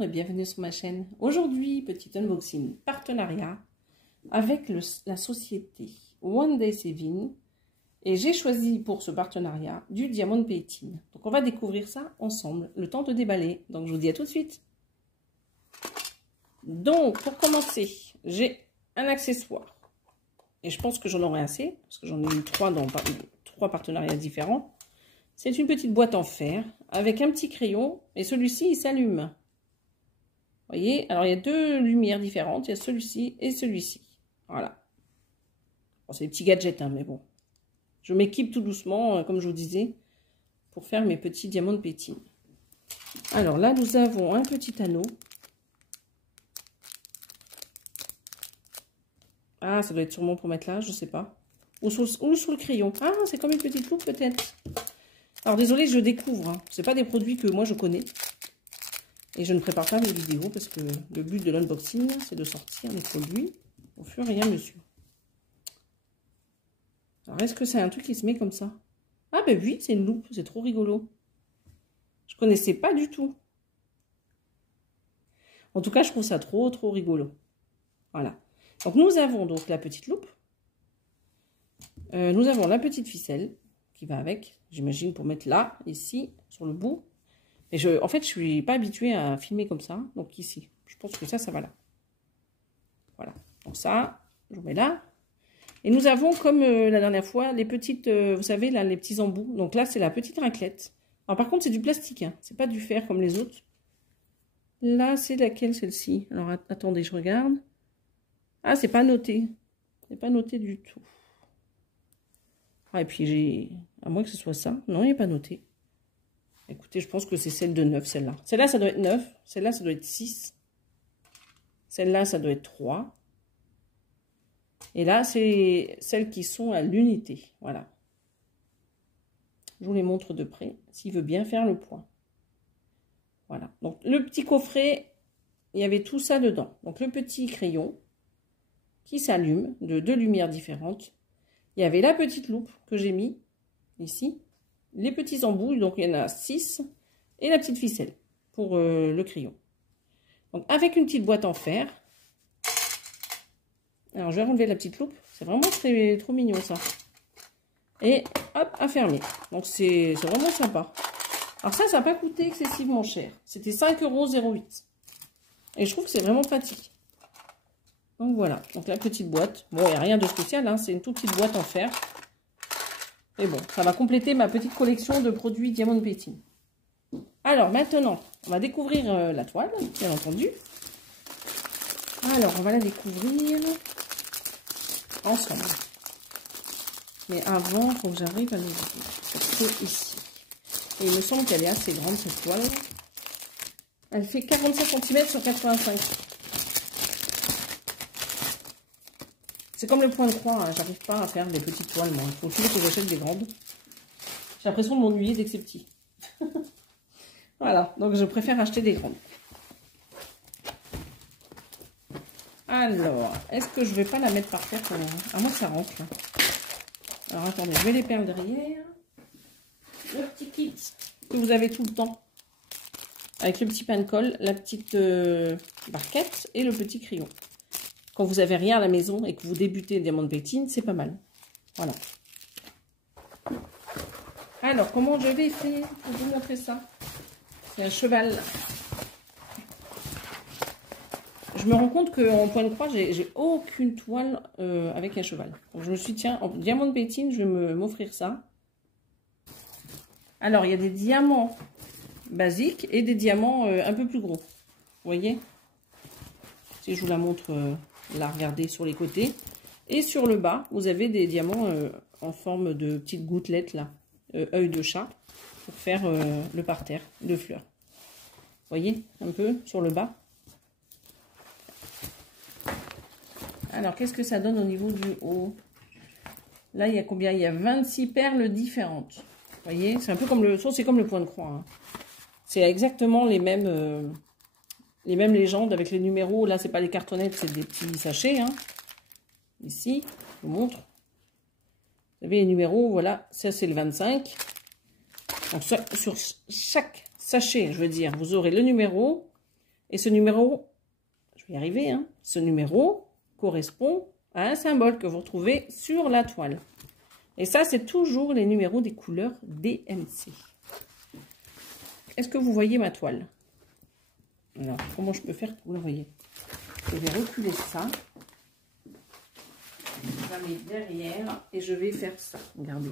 Bonjour et bienvenue sur ma chaîne. Aujourd'hui, petit unboxing partenariat avec la société One Day Saving. Et j'ai choisi pour ce partenariat du Diamond Painting. Donc on va découvrir ça ensemble, le temps de déballer. Donc je vous dis à tout de suite. Donc pour commencer, j'ai un accessoire. Et je pense que j'en aurai assez, parce que j'en ai eu trois partenariats différents. C'est une petite boîte en fer avec un petit crayon et celui-ci il s'allume. Vous voyez, alors il y a deux lumières différentes, il y a celui-ci et celui-ci. Voilà. Bon, c'est des petits gadgets, hein, mais bon. Je m'équipe tout doucement, comme je vous disais, pour faire mes petits diamants de painting. Alors là, nous avons un petit anneau. Ah, ça doit être sûrement pour mettre là, je sais pas. Ou sous le crayon. Ah, c'est comme une petite loupe peut-être. Alors désolé, je découvre. Hein. Ce pas des produits que moi je connais. Et je ne prépare pas mes vidéos parce que le but de l'unboxing, c'est de sortir les produits au fur et à mesure. Alors est-ce que c'est un truc qui se met comme ça? Ah ben oui, c'est une loupe, c'est trop rigolo. Je connaissais pas du tout. En tout cas, je trouve ça trop rigolo. Voilà. Donc nous avons donc la petite loupe. Nous avons la petite ficelle qui va avec, j'imagine, pour mettre là, ici, sur le bout. Et en fait, je suis pas habituée à filmer comme ça, donc ici. Je pense que ça va là. Voilà. Donc ça, je mets là. Et nous avons, comme la dernière fois, les petites, vous savez, là, les petits embouts. Donc là, c'est la petite raclette. Alors par contre, c'est du plastique, hein. C'est pas du fer comme les autres. Là, c'est laquelle, celle-ci? Alors attendez, je regarde. Ah, c'est pas noté. C'est pas noté du tout. Ah, et puis j'ai... À moins que ce soit ça. Non, il n'est pas noté. Écoutez, je pense que c'est celle de 9, celle-là. Celle-là, ça doit être 9. Celle-là, ça doit être 6. Celle-là, ça doit être 3. Et là, c'est celles qui sont à l'unité. Voilà. Je vous les montre de près, s'il veut bien faire le point. Voilà. Donc, le petit coffret, il y avait tout ça dedans. Donc, le petit crayon qui s'allume de deux lumières différentes. Il y avait la petite loupe que j'ai mis ici. Les petits embouts, donc il y en a 6. Et la petite ficelle pour le crayon. Donc, avec une petite boîte en fer. Alors, je vais enlever la petite loupe. C'est vraiment trop mignon, ça. Et hop, à fermer. Donc, c'est vraiment sympa. Alors, ça n'a pas coûté excessivement cher. C'était 5,08 €. Et je trouve que c'est vraiment pratique. Donc, voilà. Donc, la petite boîte. Bon, il n'y a rien de spécial, hein. C'est une toute petite boîte en fer. Et bon, ça va compléter ma petite collection de produits Diamond Painting. Alors, maintenant, on va découvrir la toile, bien entendu. Alors, on va la découvrir ensemble. Mais avant, il faut que j'arrive à l'ouvrir. C'est ici. Et il me semble qu'elle est assez grande, cette toile. Elle fait 45 cm sur 85. C'est comme le point de croix. Hein. J'arrive pas à faire des petites toiles, moi. Il faut toujours que j'achète des grandes. J'ai l'impression de m'ennuyer dès que c'est petit. Voilà. Donc, je préfère acheter des grandes. Alors, est-ce que je vais pas la mettre par terre à moins que ça rentre là. Alors, attendez, je vais les perles derrière. Le petit kit que vous avez tout le temps. Avec le petit pain de colle, la petite barquette et le petit crayon. Quand vous avez rien à la maison et que vous débutez le Diamond Painting, c'est pas mal. Voilà. Alors, comment je vais faire pour vous montrer ça? C'est un cheval. Je me rends compte qu'en point de croix, j'ai aucune toile avec un cheval. Donc, je me suis dit, tiens, en Diamond Painting, je vais m'offrir ça. Alors, il y a des diamants basiques et des diamants un peu plus gros. Vous voyez? Si je vous la montre, là, regardez sur les côtés. Et sur le bas, vous avez des diamants en forme de petites gouttelettes, là. Œil de chat, pour faire le parterre de fleurs. Vous voyez, un peu sur le bas. Alors, qu'est-ce que ça donne au niveau du haut? Là, il y a combien? Il y a 26 perles différentes. Vous voyez, c'est un peu comme c'est comme le point de croix. Hein. C'est exactement les mêmes légendes avec les numéros. Là, c'est pas des cartonnettes, c'est des petits sachets. Hein. Ici, je vous montre. Vous avez les numéros, voilà. Ça, c'est le 25. Donc, sur chaque sachet, je veux dire, vous aurez le numéro Et ce numéro, je vais y arriver, hein, ce numéro correspond à un symbole que vous retrouvez sur la toile. Et ça, c'est toujours les numéros des couleurs DMC. Est-ce que vous voyez ma toile? Alors, comment je peux faire pour vous la voyez? Je vais reculer ça. Je la mets derrière et je vais faire ça. Regardez.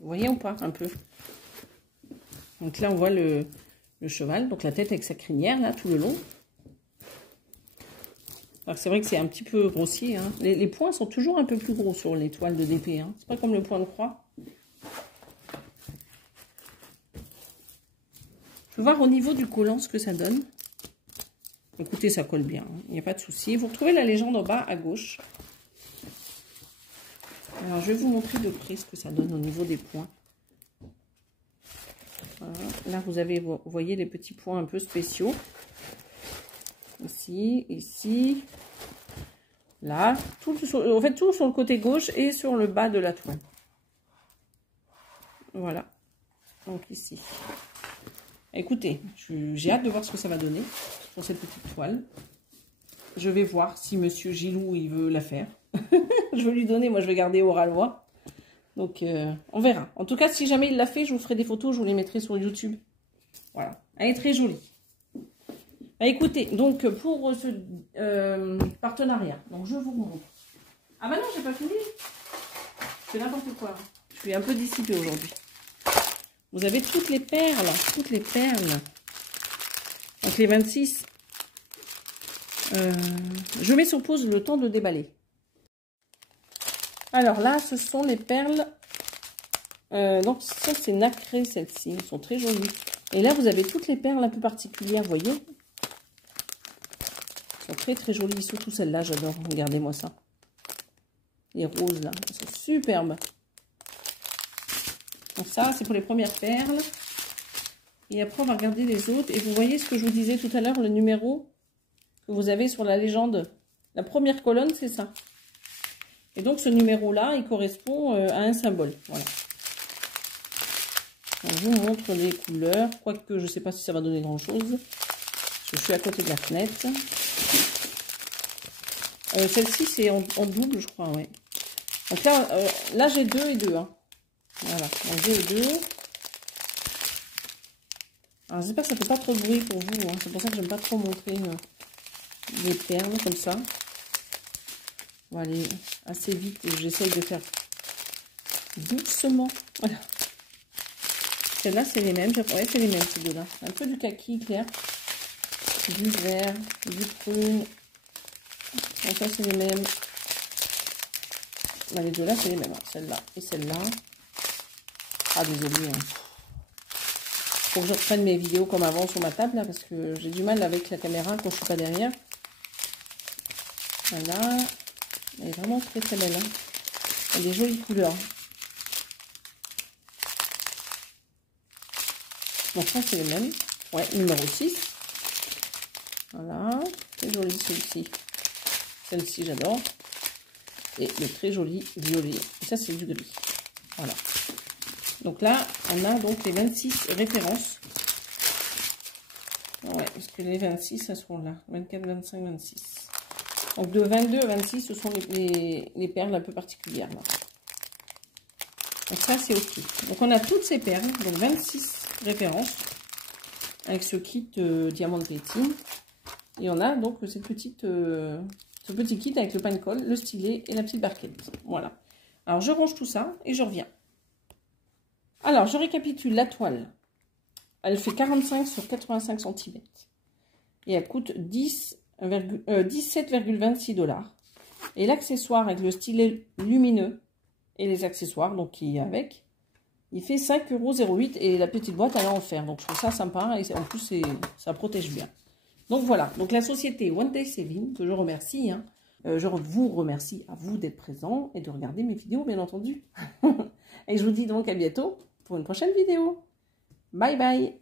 Vous voyez ou pas un peu? Donc là, on voit le cheval, donc la tête avec sa crinière, là, tout le long. Alors c'est vrai que c'est un petit peu grossier. Hein. Les points sont toujours un peu plus gros sur les toiles de DP. Hein. C'est pas comme le point de croix. Je vais voir au niveau du collant ce que ça donne. Écoutez, ça colle bien. Il n'y a pas de souci. Vous retrouvez la légende en bas à gauche. Alors je vais vous montrer de près ce que ça donne au niveau des points. Voilà. Là, vous voyez les petits points un peu spéciaux. Ici, ici, là. En fait, tout sur le côté gauche et sur le bas de la toile. Voilà. Donc ici. Écoutez, j'ai hâte de voir ce que ça va donner sur cette petite toile. Je vais voir si Monsieur Gilou, il veut la faire. Je vais lui donner, moi je vais garder oralement. Donc, on verra. En tout cas, si jamais il l'a fait, je vous ferai des photos, je vous les mettrai sur YouTube. Voilà. Elle est très jolie. Bah, écoutez, donc, pour ce partenariat, donc je vous montre. Ah bah non, j'ai pas fini. Je fais n'importe quoi. Je suis un peu dissipée aujourd'hui. Vous avez toutes les perles. Toutes les perles. Donc, les 26. Je mets sur pause le temps de déballer. Alors là, ce sont les perles. Donc, ça, c'est nacré, celles-ci. Elles sont très jolies. Et là, vous avez toutes les perles un peu particulières, vous voyez. Elles sont très, très jolies. Surtout celles-là, j'adore. Regardez-moi ça. Les roses, là. Elles sont superbes. Donc ça, c'est pour les premières perles. Et après, on va regarder les autres. Et vous voyez ce que je vous disais tout à l'heure, le numéro que vous avez sur la légende. La première colonne, c'est ça. Et donc, ce numéro-là, il correspond à un symbole. Voilà. Je vous montre les couleurs. Quoique, je ne sais pas si ça va donner grand-chose. Je suis à côté de la fenêtre. Celle-ci, c'est en double, je crois, ouais. Donc là j'ai 2 et 2. Hein. Voilà, donc 2 et 2. Alors, j'espère que ça ne fait pas trop de bruit pour vous. Hein. C'est pour ça que j'aime pas trop montrer les perles comme ça. On va aller assez vite et j'essaye de faire doucement. Voilà. Celles-là, c'est les mêmes. Ouais, c'est les mêmes, ces deux-là. Un peu du kaki clair, du vert, du prune. Donc ça, c'est les mêmes. Là, les deux-là, c'est les mêmes. Hein. Celle-là et celle-là. Ah, désolé. Hein. Faut que je reprenne mes vidéos comme avant sur ma table, là, parce que j'ai du mal avec la caméra quand je suis pas derrière. Voilà. Elle est vraiment très très belle. Hein. Elle a des jolies couleurs. Donc ça, c'est les mêmes. Ouais, numéro 6. Voilà. Très jolie celle-ci. Celle-ci, j'adore. Et le très joli violet. Et ça, c'est du gris. Voilà. Donc là, on a donc les 26 références. Ouais, parce que les 26, elles seront là. 24, 25, 26. Donc de 22 à 26, ce sont les perles un peu particulières. Là. Donc ça, c'est OK. Donc on a toutes ces perles, donc 26 références, avec ce kit diamant de platine. Et on a donc cette petite, ce petit kit avec le pain colle, le stylet et la petite barquette. Voilà. Alors je range tout ça et je reviens. Alors je récapitule la toile. Elle fait 45 sur 85 cm. Et elle coûte 17,26 $. Et l'accessoire avec le stylet lumineux et les accessoires, donc qui est avec, il fait 5,08 € et la petite boîte elle est en fer. Donc je trouve ça sympa et en plus ça protège bien. Donc voilà, donc la société One Day Saving, que je remercie, hein, je vous remercie à vous d'être présents et de regarder mes vidéos bien entendu. Et je vous dis donc à bientôt pour une prochaine vidéo. Bye bye.